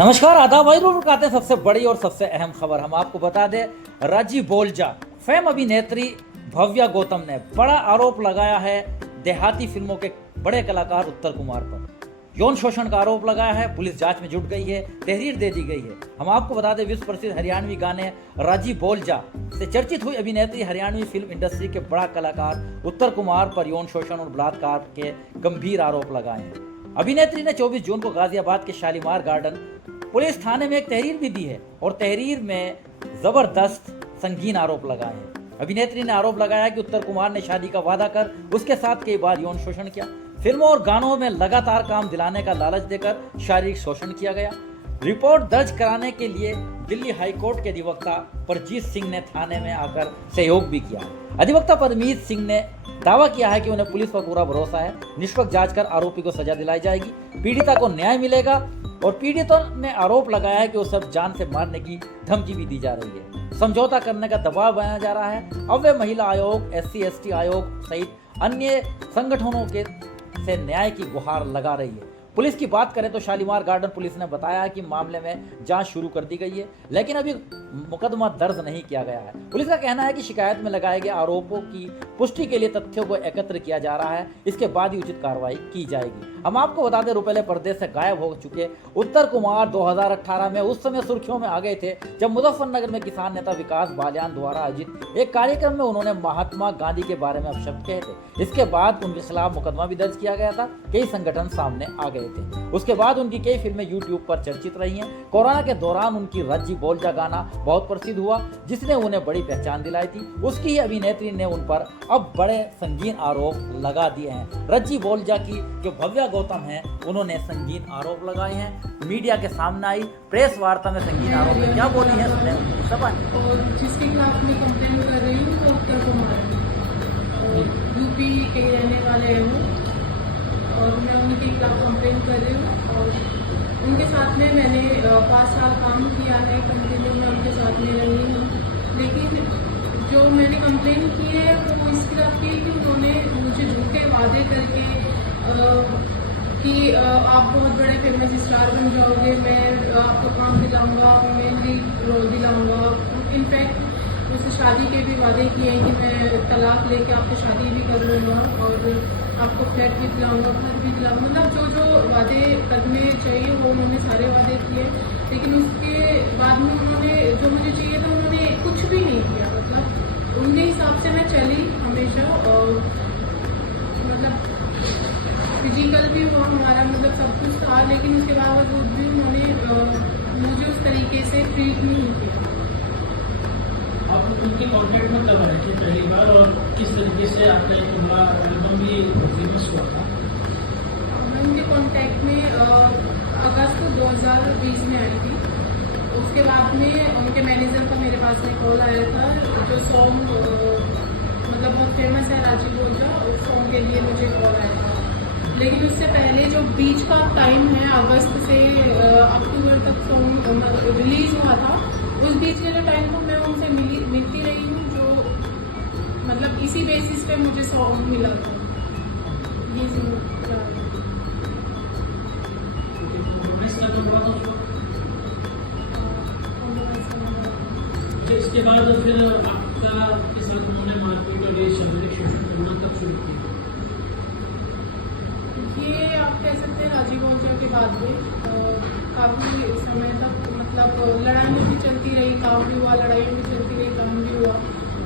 नमस्कार आदाब भाई रोड आते हैं सबसे बड़ी और सबसे अहम खबर हम आपको बता दें। राजी बोलजा फेम अभिनेत्री भव्या गौतम ने बड़ा आरोप लगाया है देहाती फिल्मों के बड़े कलाकार उत्तर कुमार पर। यौन शोषण का आरोप लगाया है, पुलिस जांच में जुट गई है, तहरीर दे दी गई है। हम आपको बता दें विश्व प्रसिद्ध हरियाणवी गाने राजी बोलजा से चर्चित हुई अभिनेत्री हरियाणवी फिल्म इंडस्ट्री के बड़ा कलाकार उत्तर कुमार पर यौन शोषण और बलात्कार के गंभीर आरोप लगाए हैं। अभिनेत्री ने 24 जून को गाजियाबाद के शालीमार गार्डन पुलिस थाने में एक तहरीर भी दी है और तहरीर में जबरदस्त संगीन आरोप लगाए हैं। अभिनेत्री ने आरोप लगाया कि उत्तर कुमार ने शादी का वादा कर उसके साथ कई बार यौन शोषण किया। फिल्मों और गानों में लगातार काम दिलाने का लालच देकर शारीरिक शोषण किया गया। रिपोर्ट दर्ज कराने के लिए दिल्ली हाईकोर्ट के अधिवक्ता परजीत सिंह ने थाने में आकर सहयोग भी किया। अधिवक्ता परमीत सिंह ने दावा किया है कि उन्हें पुलिस पर पूरा भरोसा है। निष्पक्ष जांच कर आरोपी को सजा दिलाई जाएगी, पीड़िता को न्याय मिलेगा। और पीड़ितों ने आरोप लगाया है कि वो सब जान से मारने की धमकी भी दी जा रही है, समझौता करने का दबाव बनाया जा रहा है। अव्य महिला आयोग, SC/ST आयोग सहित अन्य संगठनों के से न्याय की गुहार लगा रही है। पुलिस की बात करें तो शालीमार गार्डन पुलिस ने बताया कि मामले में जांच शुरू कर दी गई है, लेकिन अभी मुकदमा दर्ज नहीं किया गया है। पुलिस का कहना है कि शिकायत में लगाए गए आरोपों की पुष्टि के लिए तथ्यों को एकत्र किया जा रहा है, इसके बाद ही उचित कार्रवाई की जाएगी। हम आपको बता दें रुपये पर्दे से गायब हो चुके उत्तर कुमार 2018 में उस समय सुर्खियों में आ गए थे जब मुजफ्फरनगर में किसान नेता विकास बालियान द्वारा आयोजित एक कार्यक्रम में उन्होंने महात्मा गांधी के बारे में अपशब्द कहे थे। इसके बाद उनके खिलाफ मुकदमा भी दर्ज किया गया था, कई संगठन सामने आ गए थे। उसके बाद उनकी कई फिल्में यूट्यूब पर चर्चित रही हैं। कोरोना के दौरान उनकी राजी बोलजा गाना बहुत प्रसिद्ध हुआ, जिसने उन्हें बड़ी पहचान दिलाई थी। उसकी ही अभिनेत्री ने उन पर अब बड़े संगीन आरोप लगा दिए हैं। रज्जी बोलजा की जो भव्या गौतम है, उन्होंने संगीन आरोप लगाए हैं। मीडिया के सामने आई प्रेस वार्ता में संगीन आरोप में क्या बोली है सुने सभा। जिसके खिलाफ मैं कंप्लेन कर रही हूँ वो उत्तर कुमार यूपी के रहने वाले हैं वो, और मैं उनके खिलाफ कंप्लेन कर रही हूँ। और उनके साथ में मैंने 5 साल काम किया है, कंटिन्यू में उनके साथ में रही हूँ। लेकिन जो मैंने कंप्लेन की है वो इस खिलाफ की कि उन्होंने मुझे झूठे वादे करके कि आप बहुत बड़े फेमस स्टार बन जाओगे, मैं आपको काम दिलाऊंगा, मेहंदी रोल दिलाऊंगा। इनफैक्ट मुझसे शादी के भी वादे किए हैं कि मैं तलाक लेके आपको शादी भी कर लूँगा और आपको फ्लैट भी दिलाऊंगा, घर भी दिलाऊंगा। मतलब जो जो वादे करने चाहिए वो उन्होंने सारे वादे किए, लेकिन उसके बाद में उन्होंने जो मुझे चाहिए था उन्होंने कुछ भी नहीं किया। मतलब उनके हिसाब से मैं चली हमेशा, और मतलब फिजिकल भी हुआ हमारा, मतलब सब कुछ था, लेकिन उसके बावजूद भी उन्होंने मुझे उस तरीके से ट्रीट नहीं किया। आप उनके कॉन्टैक्ट में कब आए थे पहली बार, और किस तरीके से आपका एक एल्बम भी फेमस हुआ था? मैं उनके कॉन्टैक्ट में अगस्त 2020 में आई थी। उसके बाद में उनके मैनेजर का मेरे पास में कॉल आया था, जो सॉन्ग मतलब बहुत फेमस है राजी बोलजा, उस सॉन्ग के लिए मुझे कॉल आया था। लेकिन उससे पहले जो बीच का टाइम है अगस्त से अक्टूबर तक सॉन्ग रिलीज हुआ था, उस बीच के जो टाइम को मैं उनसे मिलती रही हूँ, जो मतलब इसी बेसिस पे मुझे सॉन्ग मिला था। ये इसके बाद फिर आपका किस वक्त उन्होंने मारपीट और ये शारीरिक शोषण करना कब शुरू किया? ये आप कह सकते हैं राजी बोलजा के बाद में काफ़ी समय तक मतलब लड़ाइयाँ भी चलती रही, काम भी हुआ, लड़ाइयाँ भी चलती रही, काम भी हुआ।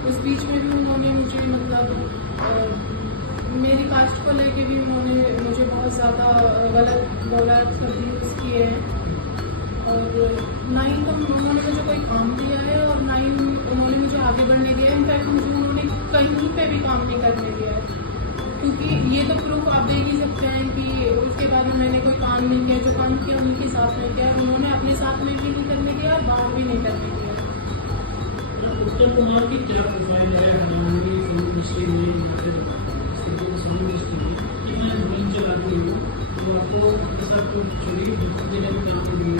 उस बीच में भी उन्होंने मुझे मतलब मेरी कास्ट को लेके भी उन्होंने मुझे बहुत ज़्यादा गलत बोला, सब यूज़ किए हैं। और ना ही तो उन्होंने मुझे कोई काम दिया है और ना ही उन्होंने मुझे आगे बढ़ने दिया है। इनफैक्ट मुझे उन्होंने कहीं पे भी काम नहीं करने दिया है, क्योंकि ये तो प्रूफ आप देख ही सकते हैं कि उसके बाद में मैंने कोई काम नहीं किया। जो काम किया उनके साथ में किया, उन्होंने अपने साथ में भी नहीं करने दिया और बाहर भी नहीं करने दिया। उत्तर कुमार की क्या प्रोफाइल है हरियाणवी फिल्म इंडस्ट्री में, कि मैं मुहिम चलाती हूँ तो आपको अपने साथ चोरी धमकी देने में काम नहीं,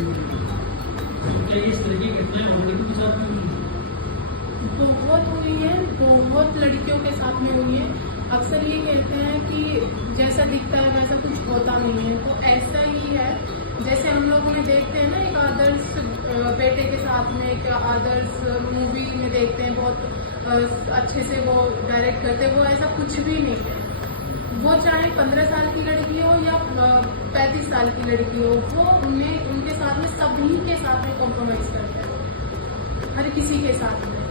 क्या इस तरह की घटनाएं और लड़कियों के साथ में बहुत हुई है, बहुत लड़कियों के साथ में हुई है। अक्सर ये कहते हैं कि जैसा दिखता है वैसा कुछ होता नहीं है, तो ऐसा ही है। जैसे हम लोग उन्हें देखते हैं ना, एक बेटे के साथ में क्या अदर्स मूवी में देखते हैं बहुत अच्छे से वो डायरेक्ट करते हैं, वो ऐसा कुछ भी नहीं है। वो चाहे 15 साल की लड़की हो या 35 साल की लड़की हो, वो उनके साथ में सभी के साथ में कॉम्प्रोमाइज़ करते हैं, हर किसी के साथ में।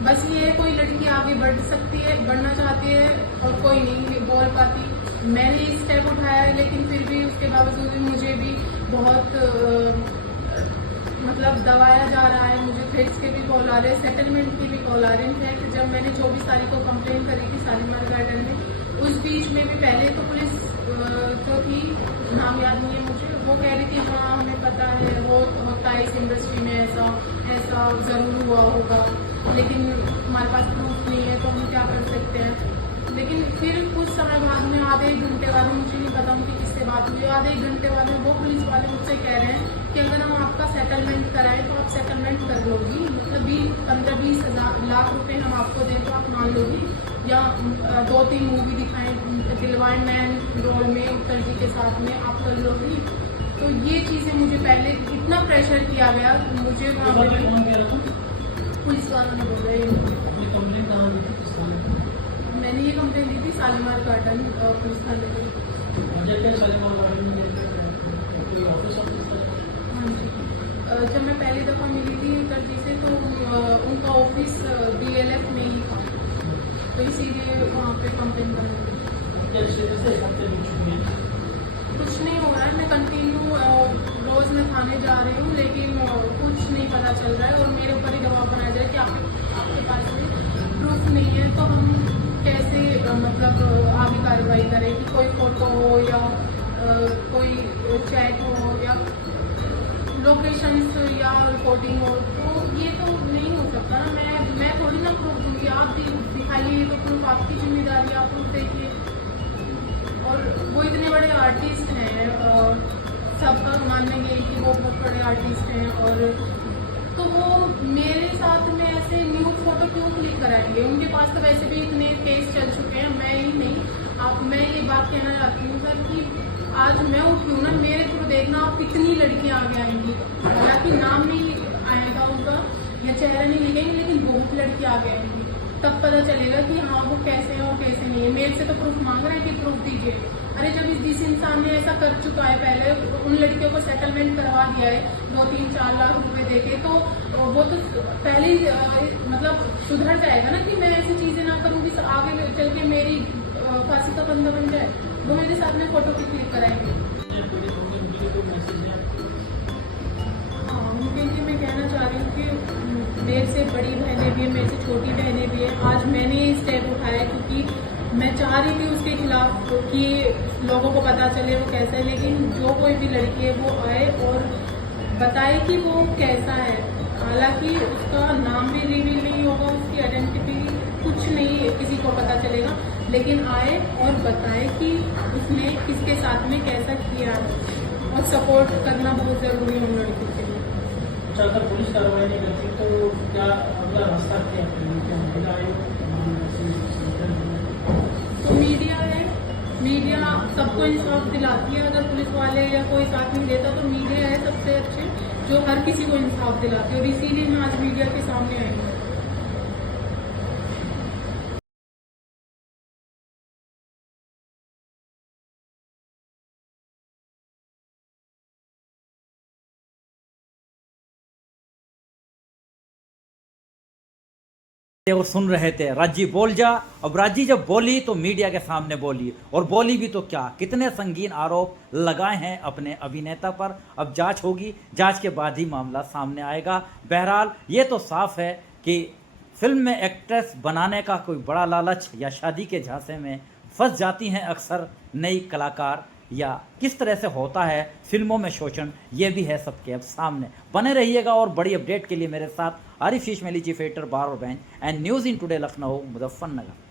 बस ये है कोई लड़की आगे बढ़ सकती है, बढ़ना चाहती है और कोई नहीं बोल पाती। मैंने इस स्टेप उठाया है, लेकिन फिर भी उसके बावजूद भी मुझे भी बहुत मतलब दबाया जा रहा है। मुझे थ्रेट्स के भी कॉल आ रहे हैं, सेटलमेंट की भी कॉल आ रहे हैं। कि जब मैंने 24 तारीख को कंप्लेन करी थी शालीमार गार्डन में, उस बीच में भी पहले तो पुलिस तो थी, नाम याद नहीं है मुझे, वो कह रही थी हाँ हमें पता है, वो होता है इस इंडस्ट्री में, ऐसा ज़रूर हुआ होगा, लेकिन हमारे पास प्रूफ नहीं है तो हम क्या कर सकते हैं। लेकिन फिर कुछ समय बाद में, आधे एक घंटे बाद में, मुझे नहीं पता उनकी किससे बात हुई, आधे एक घंटे बाद में वो पुलिस वाले मुझसे कह रहे हैं कि अगर हम आपका सेटलमेंट कराएं तो आप सेटलमेंट कर लोगी, मतलब 15-20 लाख रुपए हम आपको दें तो आप मान लोगी, या 2-3 मूवी दिखाएं दिलवाएं मैन रोल में उत्तर जी के साथ में, आप कर लोगी। तो ये चीज़ें मुझे पहले इतना प्रेशर किया गया, मुझे वहाँ पर पुलिस वालों ने बोला मैंने ये कंप्लेन दी थी शालीमार गार्डन पुलिस थाने में। हाँ जी, जब मैं पहली दफ़ा मिली थी उत्तर जी से तो उनका ऑफिस DLF में ही था, तो इसीलिए वहाँ पे कंप्लेन करना थी। कुछ नहीं हो रहा है, मैं कंटिन्यू रोज़ मैं थाने जा रही हूँ, लेकिन कुछ नहीं पता चल रहा है और मेरे ऊपर ही दबाव बनाया जा रहा है कि आपके पास में प्रूफ नहीं है तो हम कैसे मतलब आगे कार्रवाई करें, कि कोई फ़ोटो हो या कोई चैट हो या लोकेशंस या रिकॉर्डिंग हो, तो ये तो नहीं हो सकता ना। मैं थोड़ी ना प्रूफ दूँगी, आप दिखाइए तो प्रूफ आपकी जिम्मेदारी, आप प्रूफ देखिए। और वो इतने बड़े आर्टिस्ट हैं, सबका मानेंगे कि वो बहुत बड़े आर्टिस्ट हैं, और तो वो मेरे साथ में ऐसे न्यूड फोटो क्यों क्लिक कराएंगे? उनके पास तो वैसे भी इतने केस चल चुके हैं, मैं ही नहीं। मैं ये बात कहना चाहती हूँ सर कि आज मैं उठी हूँ ना, मेरे थ्रू देखना आप कितनी लड़कियाँ आगे आएंगी, हालांकि नाम नहीं आएगा उनका या चेहरा नहीं लिखेंगे, लेकिन बहुत लड़कियाँ आगे आएंगी, तब पता चलेगा कि हाँ वो कैसे हैं और कैसे नहीं है। मेरे से तो प्रूफ मांग रहे हैं कि प्रूफ दीजिए। अरे जब जिस इंसान ने ऐसा कर चुका है पहले, उन लड़कियों को सेटलमेंट करवा दिया है 2-3-4 लाख रुपए देके, तो वो तो पहले ही मतलब सुधर जाएगा ना कि मैं ऐसी चीज़ें ना करूँगी, आगे चल के मेरी फांसी का बंदा बन जाए। वो मेरे साथ में फोटो भी क्लिक कराएंगे। हाँ, उनके लिए मैं कहना चाह रही हूँ कि मेरे से बड़ी बहनें भी हैं, मेरे से छोटी बहनें भी हैं। आज मैंने ये स्टेप उठाया क्योंकि मैं चाह रही थी उसके खिलाफ कि लोगों को पता चले वो कैसा है, लेकिन जो कोई भी लड़की है वो आए और बताए कि वो कैसा है। हालांकि उसका नाम भी रिवील नहीं होगा, उसकी आइडेंटिटी कुछ नहीं किसी को पता चलेगा, लेकिन आए और बताए कि उसने किसके साथ में कैसा किया है, और सपोर्ट करना बहुत ज़रूरी है उन लड़कियों के लिए। अगर पुलिस कार्रवाई नहीं करती तो क्या अगला रास्ता क्या है? तो मीडिया है, मीडिया सबको इंसाफ दिलाती है। अगर पुलिस वाले या कोई साथ नहीं देता तो मीडिया है सबसे अच्छे, जो हर किसी को इंसाफ दिलाती है, और इसीलिए मैं आज मीडिया के सामने आई हूँ। और सुन रहे थे राजी बोल जा। अब राजी जब बोली तो मीडिया के सामने बोली, और बोली भी तो क्या, कितने संगीन आरोप लगाए हैं अपने अभिनेता पर। अब जांच होगी, जांच के बाद ही मामला सामने आएगा। बहरहाल ये तो साफ है कि फिल्म में एक्ट्रेस बनाने का कोई बड़ा लालच या शादी के झांसे में फंस जाती हैं अक्सर नई कलाकार, या किस तरह से होता है फिल्मों में शोषण, ये भी है सबके अब सामने। बने रहिएगा और बड़ी अपडेट के लिए मेरे साथ आरिफ शीश में लीजिए, चीफ एडिटर बार और bench and news in today Lucknow Muzaffarnagar.